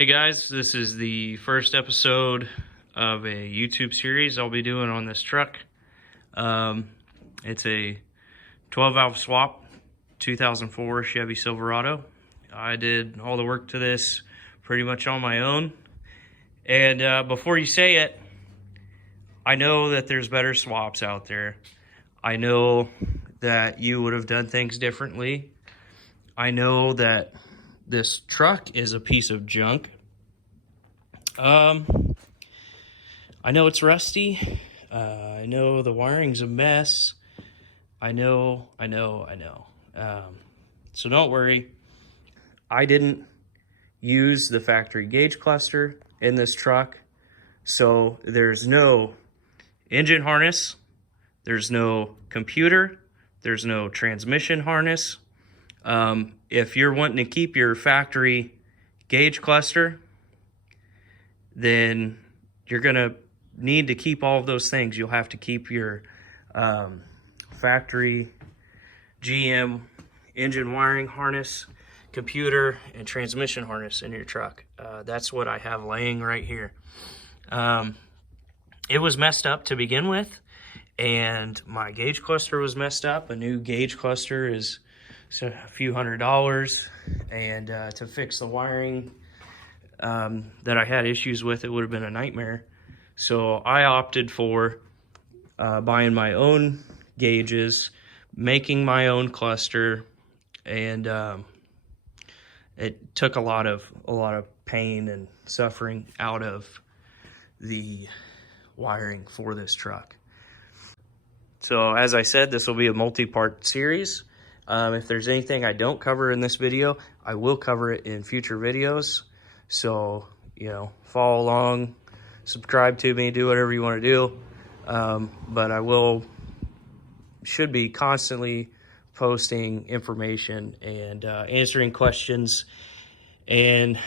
Hey guys, this is the first episode of a YouTube series I'll be doing on this truck. It's a 12-valve swap, 2004 Chevy Silverado. I did all the work to this pretty much on my own. And before you say it, I know that there's better swaps out there. I know that you would have done things differently. I know that this truck is a piece of junk. I know it's rusty. I know the wiring's a mess. I know. So don't worry. I didn't use the factory gauge cluster in this truck. So there's no engine harness. There's no computer. There's no transmission harness. If you're wanting to keep your factory gauge cluster, then you're going to need to keep all of those things. You'll have to keep your factory GM engine wiring harness, computer, and transmission harness in your truck. That's what I have laying right here. It was messed up to begin with, and my gauge cluster was messed up. A new gauge cluster is a few $100s, and to fix the wiring that I had issues with, it would have been a nightmare. So I opted for buying my own gauges, making my own cluster, and it took a lot of pain and suffering out of the wiring for this truck. So as I said, this will be a multi-part series. If there's anything I don't cover in this video, I will cover it in future videos. So, follow along, subscribe to me, do whatever you want to do. But I should be constantly posting information and answering questions and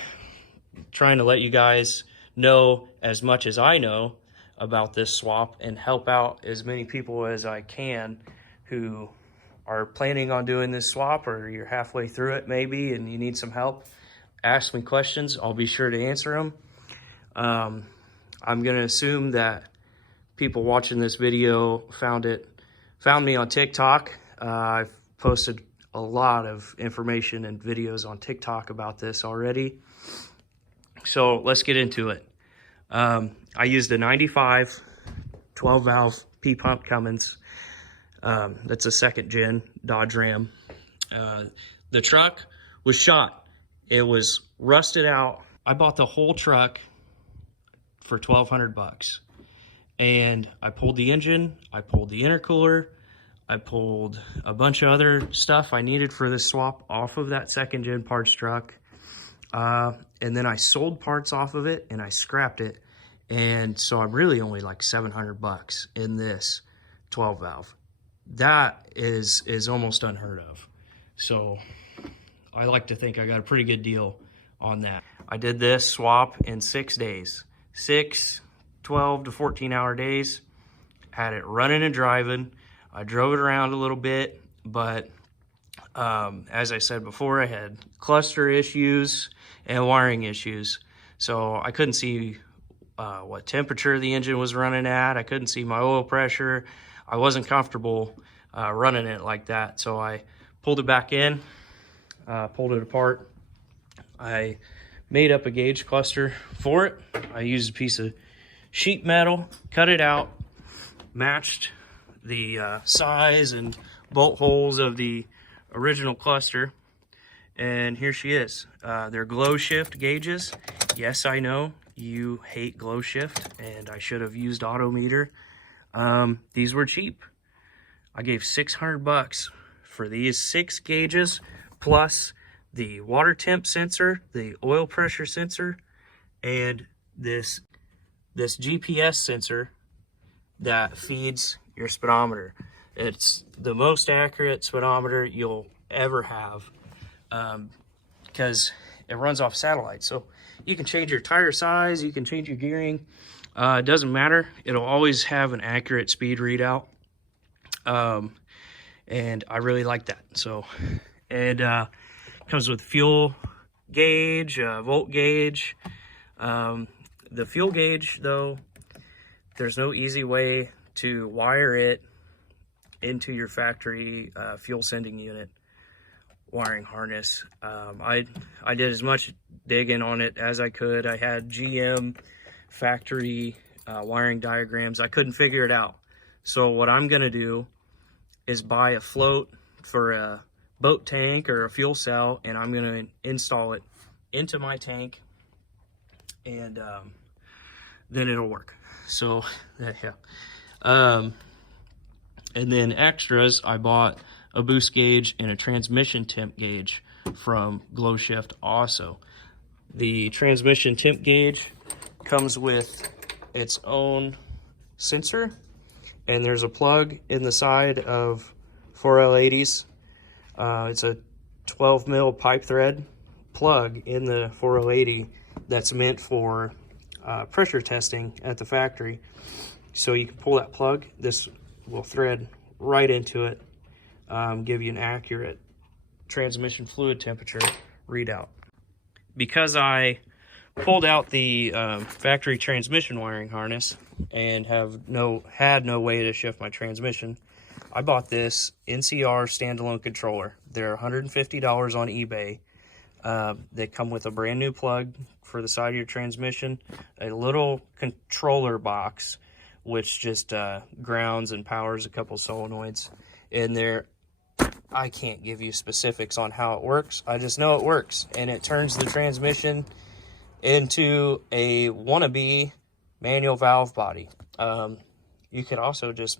trying to let you guys know as much as I know about this swap and help out as many people as I can who are planning on doing this swap, or you're halfway through it maybe and you need some help. Ask me questions. I'll be sure to answer them. I'm going to assume that people watching this video found me on TikTok. I've posted a lot of information and videos on TikTok about this already. So let's get into it. I used a 95 12-valve P-pump Cummins. That's a second gen Dodge Ram. The truck was shot. It was rusted out. I bought the whole truck for $1,200, and I pulled the engine, I pulled the intercooler, I pulled a bunch of other stuff I needed for this swap off of that second gen parts truck, and then I sold parts off of it and I scrapped it, and so I'm really only like $700 in this 12-valve. That is almost unheard of. So I like to think I got a pretty good deal on that. I did this swap in 6 days. 6, 12 to 14-hour days. Had it running and driving. I drove it around a little bit, but as I said before, I had cluster issues and wiring issues. So I couldn't see what temperature the engine was running at. I couldn't see my oil pressure. I wasn't comfortable running it like that. So I pulled it back in. Pulled it apart. I made up a gauge cluster for it. I used a piece of sheet metal, cut it out, matched the size and bolt holes of the original cluster, and here she is. They're glow shift gauges. Yes, I know you hate glow shift, and I should have used auto meter. These were cheap. I gave $600 for these 6 gauges, plus the water temp sensor, the oil pressure sensor, and this GPS sensor that feeds your speedometer. It's the most accurate speedometer you'll ever have because it runs off satellite. So you can change your tire size, you can change your gearing. It doesn't matter. It'll always have an accurate speed readout. And I really like that. So, and comes with fuel gauge, volt gauge. The fuel gauge, though, there's no easy way to wire it into your factory fuel sending unit wiring harness. I did as much digging on it as I could. I had GM factory wiring diagrams. I couldn't figure it out. So what I'm gonna do is buy a float for a boat tank or a fuel cell, and I'm gonna install it into my tank, and then it'll work. So yeah. And then extras, I bought a boost gauge and a transmission temp gauge from Glow Shift also. The transmission temp gauge comes with its own sensor, and there's a plug in the side of 4L80s. It's a 12 mil pipe thread plug in the 4L80 that's meant for pressure testing at the factory. So you can pull that plug, this will thread right into it, give you an accurate transmission fluid temperature readout. Because I pulled out the factory transmission wiring harness and had no way to shift my transmission, I bought this NCR standalone controller. They're $150 on eBay. They come with a brand new plug for the side of your transmission, a little controller box which just grounds and powers a couple solenoids in there. I can't give you specifics on how it works. I just know it works, and it turns the transmission into a wannabe manual valve body. You could also just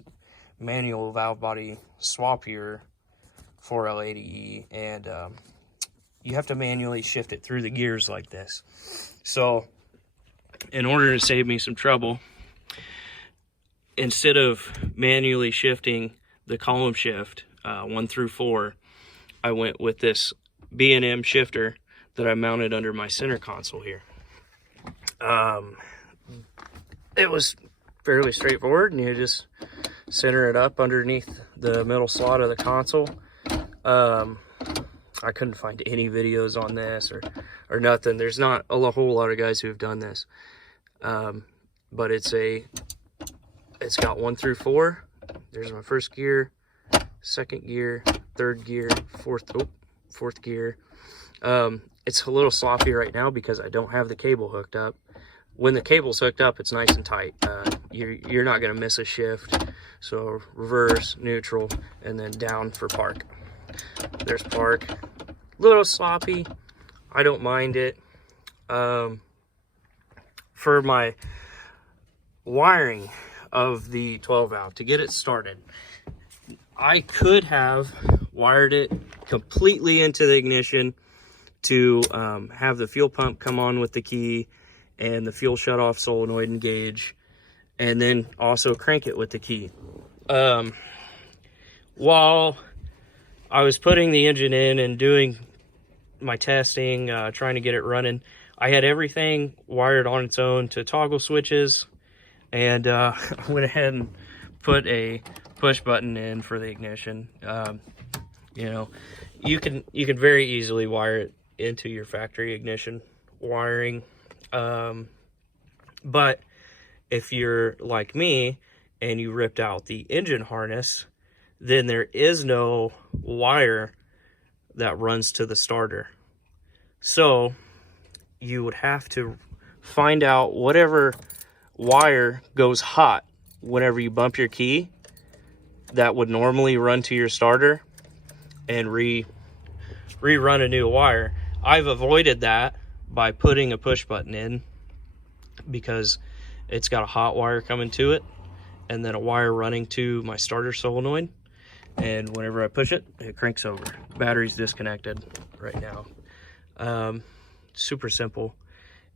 manual valve body swap your 4L80E, and you have to manually shift it through the gears like this. So in order to save me some trouble, instead of manually shifting the column shift 1 through 4, I went with this B&M shifter that I mounted under my center console here. It was fairly straightforward, and you just center it up underneath the middle slot of the console. I couldn't find any videos on this or nothing. There's not a whole lot of guys who have done this, but it's got 1 through 4. There's my first gear, second gear, third gear, fourth gear. It's a little sloppy right now because I don't have the cable hooked up. When the cable's hooked up, it's nice and tight. You're not gonna miss a shift. So reverse, neutral, and then down for park. There's park. A little sloppy. I don't mind it. For my wiring of the 12 valve, to get it started, I could have wired it completely into the ignition to have the fuel pump come on with the key and the fuel shutoff solenoid engage, and then also crank it with the key. While I was putting the engine in and doing my testing, trying to get it running, I had everything wired on its own to toggle switches, and I went ahead and put a push button in for the ignition. You know, you can very easily wire it into your factory ignition wiring, but if you're like me and you ripped out the engine harness, then there is no wire that runs to the starter. So you would have to find out whatever wire goes hot whenever you bump your key that would normally run to your starter, and rerun a new wire. I've avoided that by putting a push button in because it's got a hot wire coming to it and then a wire running to my starter solenoid, and whenever I push it, it cranks over. Battery's disconnected right now. Super simple.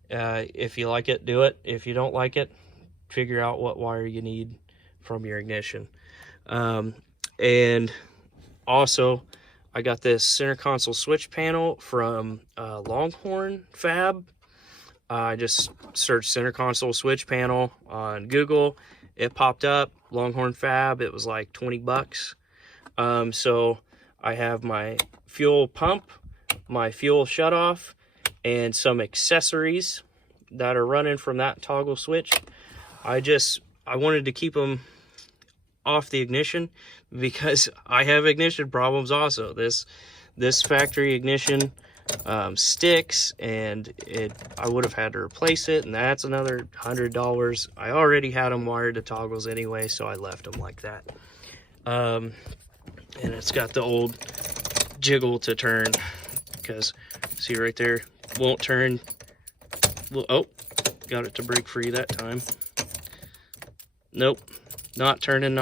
If you like it, do it. If you don't like it, figure out what wire you need from your ignition. And also, I got this center console switch panel from Longhorn Fab. I just searched center console switch panel on Google. It popped up, Longhorn Fab. It was like 20 bucks. So I have my fuel pump, my fuel shutoff, and some accessories that are running from that toggle switch. I wanted to keep them off the ignition because I have ignition problems also. This factory ignition sticks, and I would have had to replace it, and that's another $100. I already had them wired to toggles anyway, so I left them like that. And it's got the old jiggle to turn, because see right there, won't turn. Oh, got it to break free that time. Nope, not turning.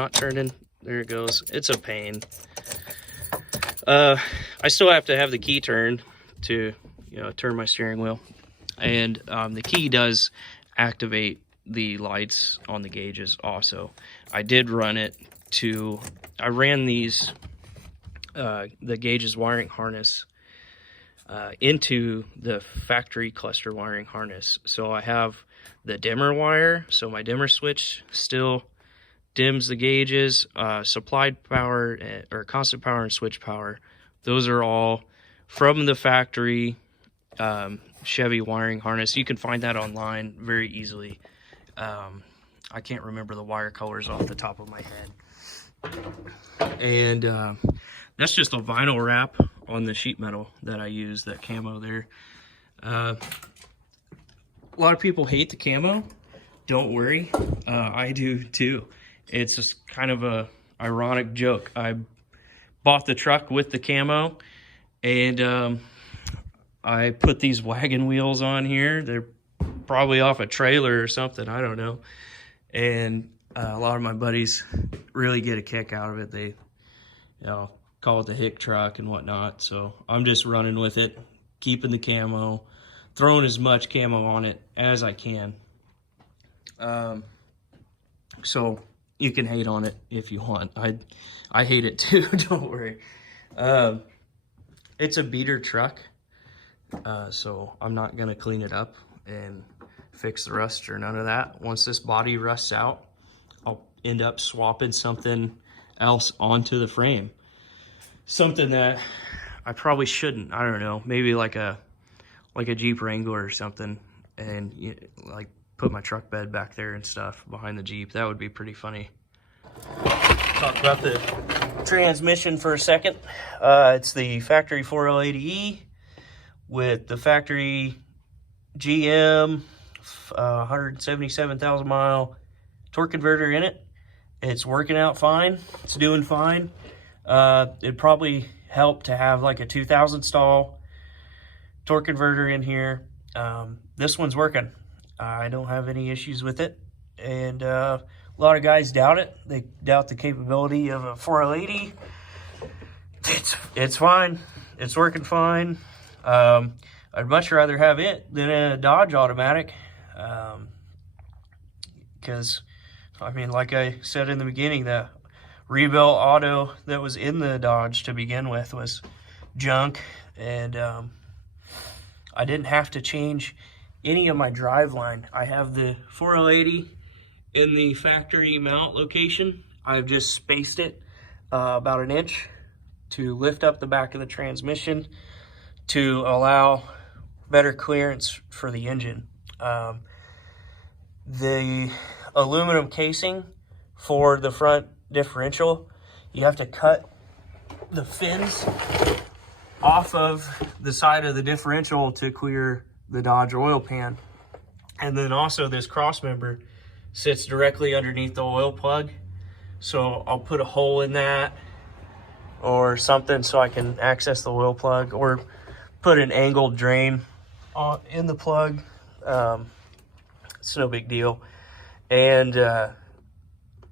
There it goes. It's a pain. I still have to have the key turned to, turn my steering wheel, and the key does activate the lights on the gauges also. I did run it to, I ran these the gauges wiring harness into the factory cluster wiring harness. So I have the dimmer wire, so my dimmer switch still dims the gauges. Supplied power or constant power and switch power, those are all from the factory Chevy wiring harness. You can find that online very easily. I can't remember the wire colors off the top of my head. And that's just a vinyl wrap on the sheet metal that I use, that camo there. A lot of people hate the camo. Don't worry, I do too. It's just kind of a ironic joke. I bought the truck with the camo, and I put these wagon wheels on here. They're probably off a trailer or something, I don't know. And a lot of my buddies really get a kick out of it. They, call it the hick truck and whatnot. So I'm just running with it, keeping the camo, throwing as much camo on it as I can. So you can hate on it if you want. I hate it too, don't worry. It's a beater truck, so I'm not gonna clean it up and fix the rust or none of that. Once this body rusts out, I'll end up swapping something else onto the frame. Something that I probably shouldn't. I don't know, maybe like a Jeep Wrangler or something, and like put my truck bed back there and stuff behind the Jeep. That would be pretty funny. Talk about the transmission for a second. It's the factory 4L80E with the factory GM 177,000 mile torque converter in it. It's working out fine. It's doing fine. It'd probably help to have like a 2000 stall torque converter in here. This one's working. I don't have any issues with it, and a lot of guys doubt it. They doubt the capability of a 4L80. It's fine. It's working fine. I'd much rather have it than a Dodge automatic, because I mean, like I said in the beginning, the rebuilt auto that was in the Dodge to begin with was junk, and I didn't have to change any of my drive line. I have the 4L80 in the factory mount location. I've just spaced it about an inch to lift up the back of the transmission to allow better clearance for the engine. The aluminum casing for the front differential, you have to cut the fins off of the side of the differential to clear the Dodge oil pan. And then also this cross member sits directly underneath the oil plug, so I'll put a hole in that or something so I can access the oil plug, or put an angled drain in the plug. It's no big deal. And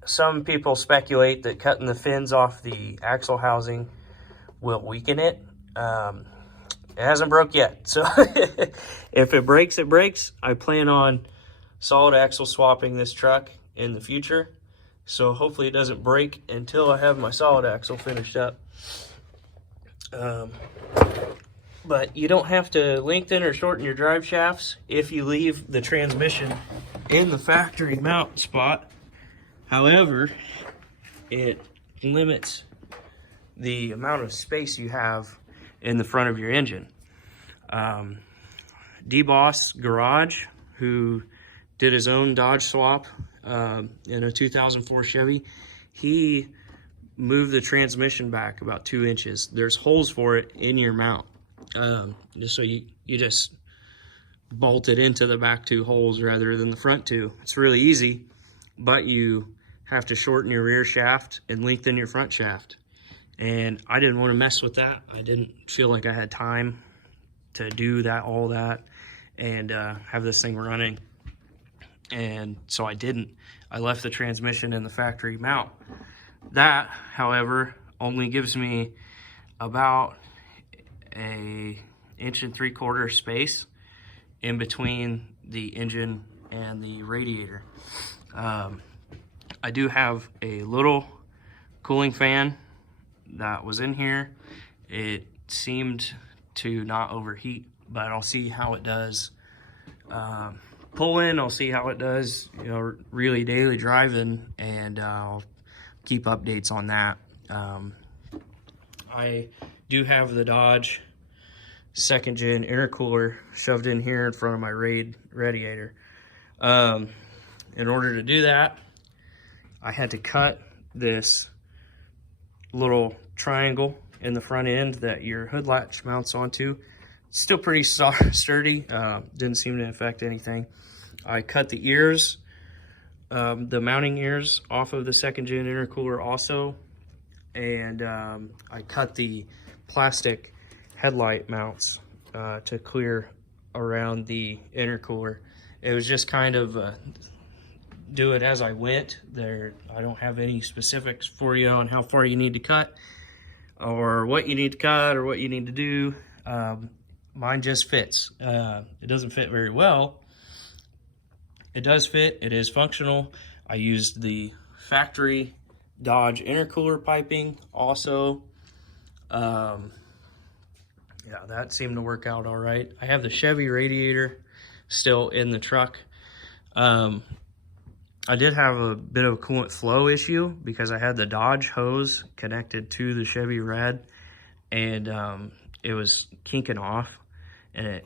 some people speculate that cutting the fins off the axle housing will weaken it. It hasn't broke yet, so if it breaks, it breaks. I plan on solid axle swapping this truck in the future, so hopefully it doesn't break until I have my solid axle finished up. But you don't have to lengthen or shorten your drive shafts if you leave the transmission in the factory mount spot. However, it limits the amount of space you have in the front of your engine. D-Boss Garage, who did his own Dodge swap in a 2004 Chevy. He moved the transmission back about 2 inches. There's holes for it in your mount. Just so you just bolt it into the back 2 holes rather than the front 2. It's really easy, but you have to shorten your rear shaft and lengthen your front shaft. And I didn't want to mess with that. I didn't feel like I had time to do that, all that, and have this thing running. And so I didn't. I left the transmission in the factory mount. That, however, only gives me about a 1.75 inch space in between the engine and the radiator. I do have a little cooling fan that was in here. It seemed to not overheat, but I'll see how it does pull in. I'll see how it does, you know, really daily driving, and I'll keep updates on that. I do have the Dodge 2nd gen intercooler shoved in here in front of my radiator. In order to do that, I had to cut this little triangle in the front end that your hood latch mounts onto. It's still pretty sturdy, didn't seem to affect anything. I cut the ears, the mounting ears off of the 2nd gen intercooler also, and I cut the plastic headlight mounts to clear around the intercooler. It was just kind of do it as I went. I don't have any specifics for you on how far you need to cut or what you need to cut or what you need to do. Mine just fits. It doesn't fit very well. It does fit. It is functional. I used the factory Dodge intercooler piping also. Yeah, that seemed to work out all right. I have the Chevy radiator still in the truck. I did have a bit of a coolant flow issue because I had the Dodge hose connected to the Chevy rad, and it was kinking off, and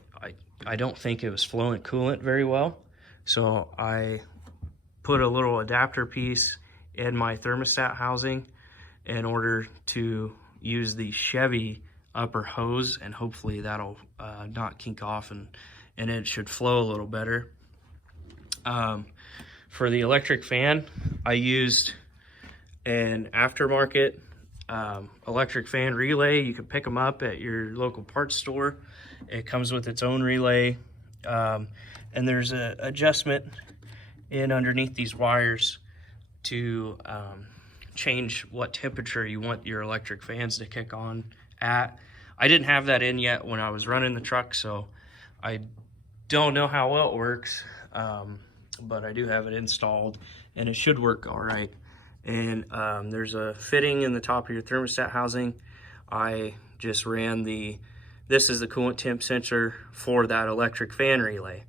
I don't think it was flowing coolant very well. So I put a little adapter piece in my thermostat housing in order to use the Chevy upper hose, and hopefully that'll not kink off, and it should flow a little better. For the electric fan, I used an aftermarket electric fan relay. You can pick them up at your local parts store. It comes with its own relay, and there's an adjustment in underneath these wires to change what temperature you want your electric fans to kick on at. I didn't have that in yet when I was running the truck, so I don't know how well it works, but I do have it installed, and it should work all right. And there's a fitting in the top of your thermostat housing. I just ran this is the coolant temp sensor for that electric fan relay.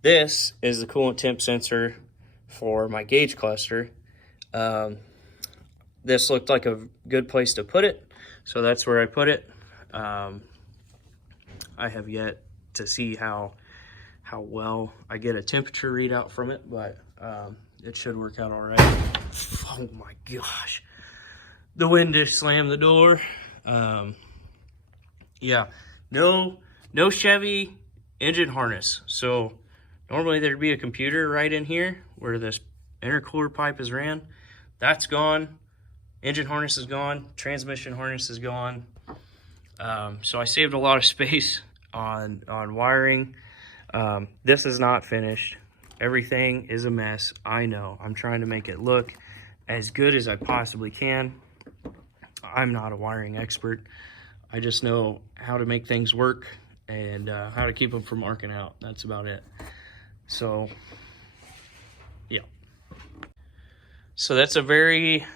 This is the coolant temp sensor for my gauge cluster. This looked like a good place to put it, so that's where I put it. I have yet to see how well I get a temperature readout from it, but it should work out all right. Oh my gosh, the wind just slammed the door. Yeah, no Chevy engine harness. So normally there'd be a computer right in here where this intercooler pipe is ran. That's gone. Engine harness is gone. Transmission harness is gone. So I saved a lot of space on wiring. This is not finished. Everything is a mess. I know. I'm trying to make it look as good as I possibly can. I'm not a wiring expert. I just know how to make things work and how to keep them from arcing out. That's about it. So, yeah. So that's a very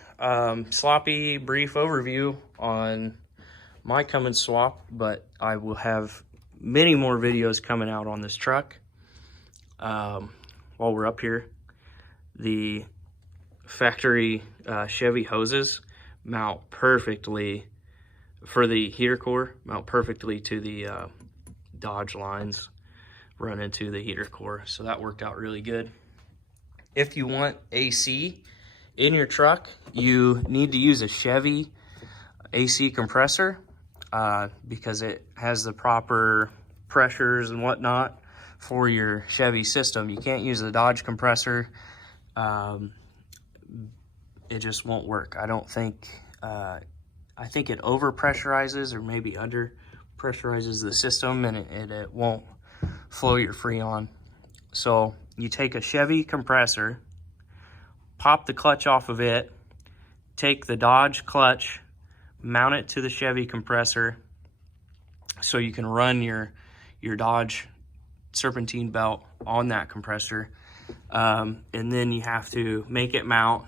sloppy, brief overview on my Cummins swap, but I will have many more videos coming out on this truck while we're up here. The factory Chevy hoses mount perfectly for the heater core, mount perfectly to the Dodge lines. run into the heater core. So that worked out really good. If you want AC in your truck, you need to use a Chevy AC compressor because it has the proper pressures and whatnot for your Chevy system. You can't use the Dodge compressor. It just won't work. I don't think, I think it over pressurizes or maybe under pressurizes the system, and it won't flow your Freon. So you take a Chevy compressor, pop the clutch off of it, take the Dodge clutch, mount it to the Chevy compressor so you can run your Dodge serpentine belt on that compressor. And then you have to make it mount,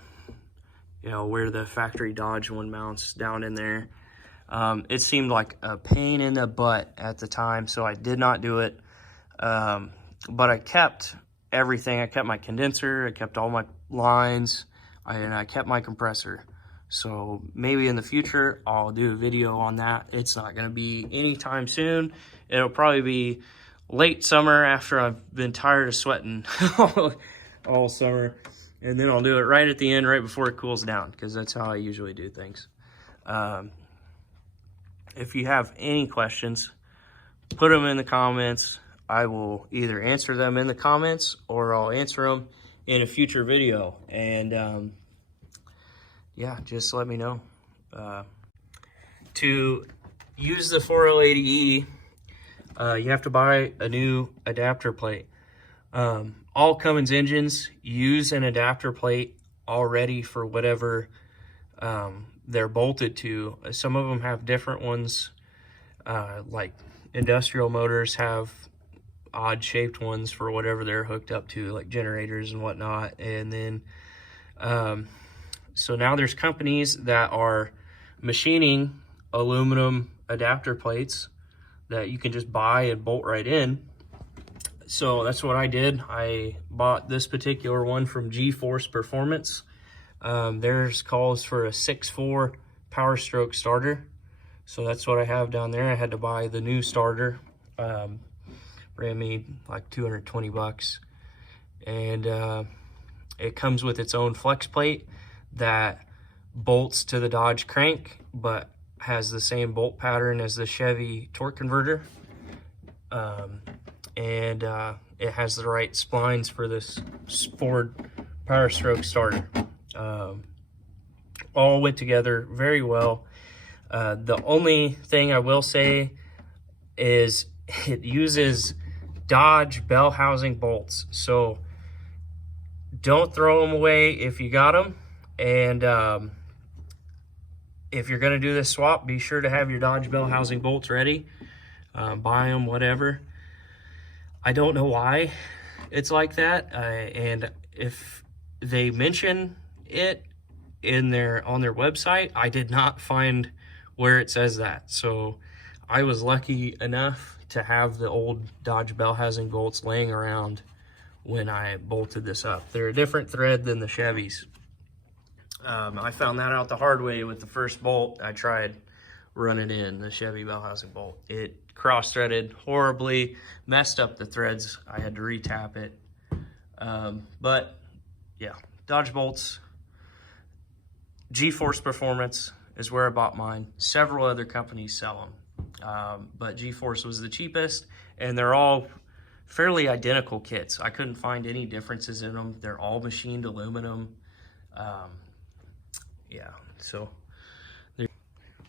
you know, where the factory Dodge one mounts down in there. It seemed like a pain in the butt at the time, so I did not do it. But I kept everything. I kept my condenser, I kept all my lines, and I kept my compressor. So maybe in the future, I'll do a video on that. It's not going to be anytime soon. It'll probably be late summer after I've been tired of sweating all summer. And then I'll do it right at the end, right before it cools down, because that's how I usually do things. If you have any questions, put them in the comments. I will either answer them in the comments or I'll answer them in a future video. And yeah, just let me know. To use the 4L80E, you have to buy a new adapter plate. All Cummins engines use an adapter plate already for whatever they're bolted to. Some of them have different ones, like industrial motors have odd shaped ones for whatever they're hooked up to, like generators and whatnot. And then so now there's companies that are machining aluminum adapter plates that you can just buy and bolt right in. So that's what I did. I bought this particular one from G-Force Performance. Theirs calls for a 6.4 Power Stroke starter. So that's what I have down there. I had to buy the new starter. Ran me like 220 bucks. And it comes with its own flex plate that bolts to the Dodge crank, but has the same bolt pattern as the Chevy torque converter. And it has the right splines for this Ford Power Stroke starter. All went together very well. The only thing I will say is it uses Dodge bell housing bolts. So don't throw them away if you got them. And if you're going to do this swap, be sure to have your Dodge bell housing bolts ready. Buy them, whatever. I don't know why it's like that. And if they mention it on their website, I did not find where it says that. So I was lucky enough to have the old Dodge bell housing bolts laying around when I bolted this up. They're a different thread than the Chevys. I found that out the hard way with the first bolt I tried running in, the Chevy bell housing bolt. It cross-threaded horribly, messed up the threads. I had to re-tap it. But yeah, Dodge bolts, G-Force Performance is where I bought mine. Several other companies sell them, but G-Force was the cheapest, and they're all fairly identical kits. I couldn't find any differences in them. They're all machined aluminum. Yeah, so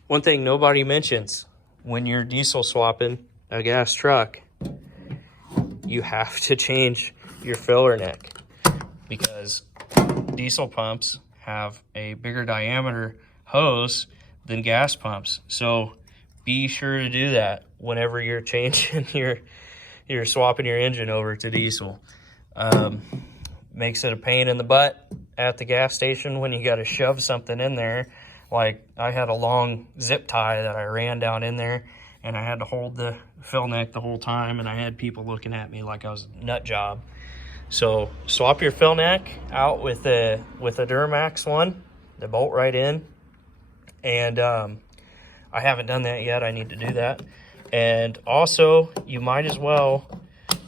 one thing nobody mentions when you're diesel swapping a gas truck, you have to change your filler neck, because diesel pumps have a bigger diameter hose than gas pumps. So be sure to do that whenever you're changing you're swapping your engine over to diesel. Makes it a pain in the butt at the gas station when you got to shove something in there. Like I had a long zip tie that I ran down in there, and I had to hold the fill neck the whole time, and I had people looking at me like I was a nut job. So swap your fill neck out with a Duramax one, the bolt right in. And I haven't done that yet. I need to do that. And also, you might as well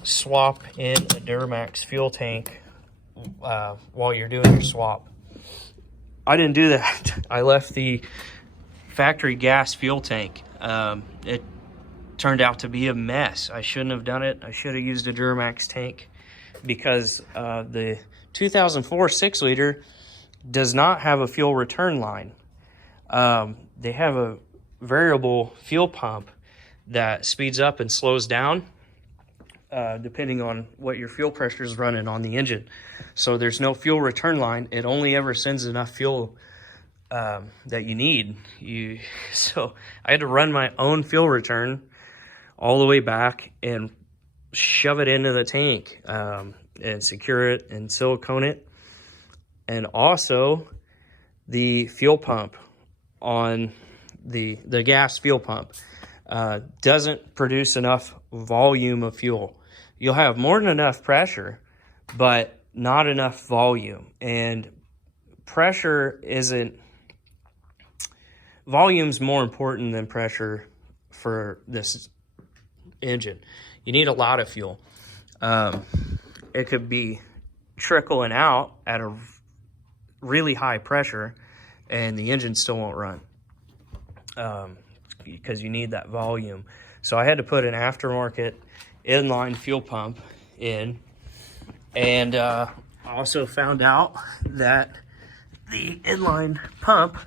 swap in a Duramax fuel tank while you're doing your swap. I didn't do that. I left the factory gas fuel tank. It turned out to be a mess. I shouldn't have done it. I should have used a Duramax tank, because the 2004 6-liter does not have a fuel return line. They have a variable fuel pump that speeds up and slows down depending on what your fuel pressure is running on the engine. So there's no fuel return line. It only ever sends enough fuel that you need. So I had to run my own fuel return all the way back and shove it into the tank and secure it and silicone it. And also the fuel pump on the gas fuel pump doesn't produce enough volume of fuel. You'll have more than enough pressure, but not enough volume. And volume's more important than pressure for this engine. You need a lot of fuel. It could be trickling out at a really high pressure and the engine still won't run because you need that volume. So I had to put an aftermarket inline fuel pump in, and I also found out that the inline pump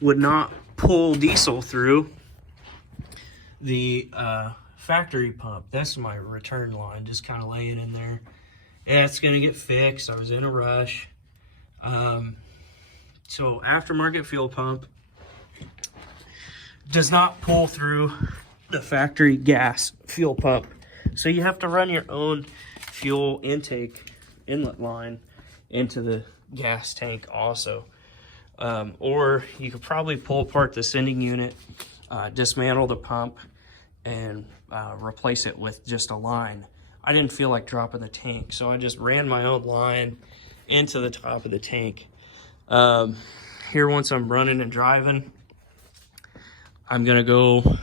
would not pull diesel through the factory pump. That's my return line, just kind of laying in there. Yeah, it's gonna get fixed. I was in a rush. So aftermarket fuel pump does not pull through the factory gas fuel pump. So you have to run your own fuel intake inlet line into the gas tank also. Or you could probably pull apart the sending unit, dismantle the pump, and replace it with just a line. I didn't feel like dropping the tank, so I just ran my own line into the top of the tank. Here, once I'm running and driving, I'm gonna go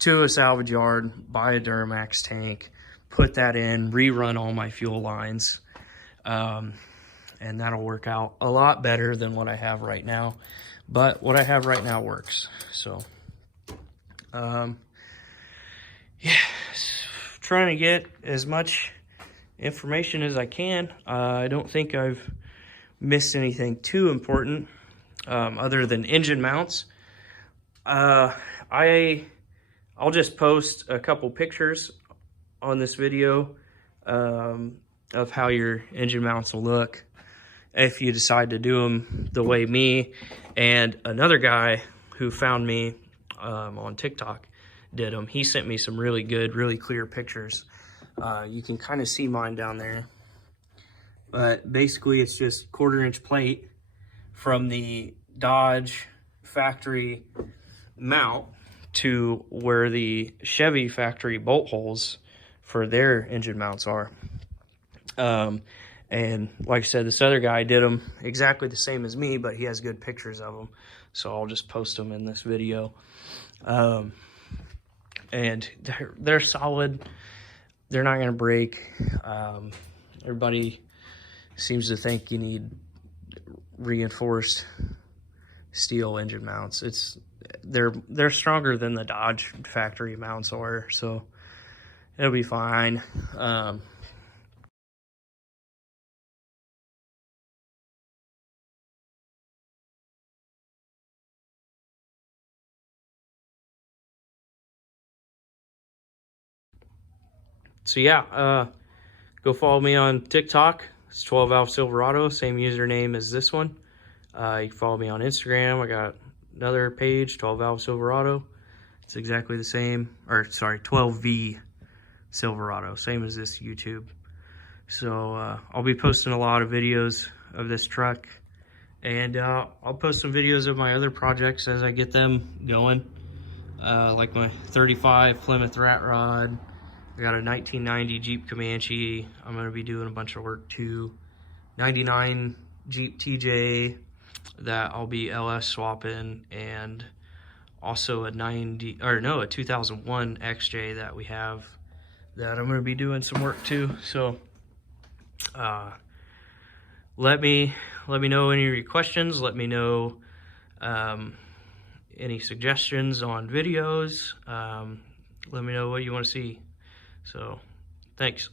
to a salvage yard, buy a Duramax tank, put that in, rerun all my fuel lines, and that'll work out a lot better than what I have right now. But what I have right now works. So, yeah, trying to get as much information as I can. I don't think I've missed anything too important other than engine mounts. I'll just post a couple pictures on this video of how your engine mounts will look if you decide to do them the way me and another guy who found me on TikTok did them. He sent me some really good, really clear pictures. You can kind of see mine down there. But basically it's just 1/4-inch plate from the Dodge factory mount to where the Chevy factory bolt holes for their engine mounts are. And like I said, this other guy did them exactly the same as me, but he has good pictures of them. So I'll just post them in this video. And they're solid. They're not gonna break. Everybody seems to think you need reinforced steel engine mounts. They're stronger than the Dodge factory mounts are, so it'll be fine. So yeah, go follow me on TikTok. It's 12 Valve Silverado, same username as this one. You can follow me on Instagram. I got another page, 12 Valve Silverado. It's exactly the same, or sorry, 12V Silverado, same as this YouTube. So I'll be posting a lot of videos of this truck, and I'll post some videos of my other projects as I get them going, like my 35 Plymouth Rat Rod. I got a 1990 Jeep Comanche. I'm going to be doing a bunch of work too. 99 Jeep TJ that I'll be LS swapping, and also a 2001 XJ that we have that I'm going to be doing some work to. So let me know any of your questions. Let me know any suggestions on videos. Let me know what you want to see. So thanks.